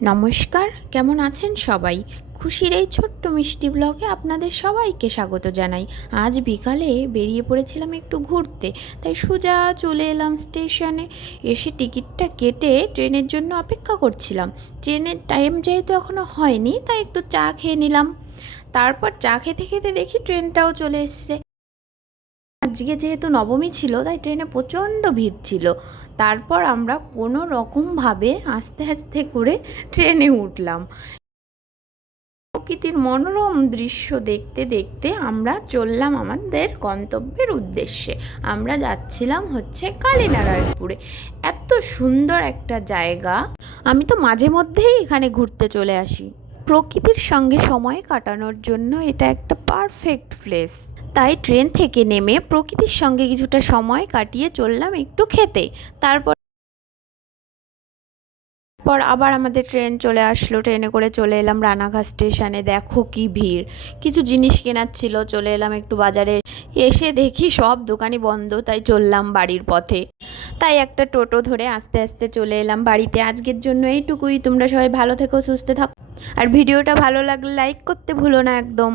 নমস্কার, কেমন আছেন সবাই? খুশির এই ছোট্ট মিষ্টি ব্লগে আপনাদের সবাইকে স্বাগত জানাই। আজ বিকালে বেরিয়ে পড়েছিলাম একটু ঘুরতে, তাই সোজা চলে এলাম স্টেশনে। এসে টিকিটটা কেটে ট্রেনের জন্য অপেক্ষা করছিলাম। ট্রেনের টাইম যেহেতু এখনও হয়নি, তাই একটু চা খেয়ে নিলাম। তারপর চা খেতে খেতে দেখি ট্রেনটাও চলে এসছে। আজকে যেহেতু নবমী ছিল, তাই ট্রেনে প্রচণ্ড ভিড় ছিল। তারপর আমরা কোনো রকমভাবে আস্তে আস্তে করে ট্রেনে উঠলাম। প্রকৃতির মনোরম দৃশ্য দেখতে দেখতে আমরা চললাম আমাদের গন্তব্যের উদ্দেশ্যে। আমরা যাচ্ছিলাম হচ্ছে কালীনারায়ণপুরে। এত সুন্দর একটা জায়গা, আমি তো মাঝে মধ্যেই এখানে ঘুরতে চলে আসি। প্রকৃতির সঙ্গে সময় কাটানোর জন্য এটা একটা পারফেক্ট প্লেস। তাই ট্রেন থেকে নেমে প্রকৃতির সঙ্গে কিছুটা সময় কাটিয়ে চললাম একটু খেতে। তারপর আবার আমাদের ট্রেন চলে আসলো। ট্রেনে করে চলে এলাম রানাঘাট স্টেশনে। দেখো কি ভিড়! কিছু জিনিস কেনার ছিল, চলে এলাম একটু বাজারে। এসে দেখি সব দোকানই বন্ধ, তাই চললাম বাড়ির পথে। তাই একটা টোটো ধরে আস্তে আস্তে চলে এলাম বাড়িতে। আজকের জন্য এইটুকুই। তোমরা সবাই ভালো থেকো, সুস্থ থাকো। আর ভিডিওটা ভালো লাগলে লাইক করতে ভুলো না একদম।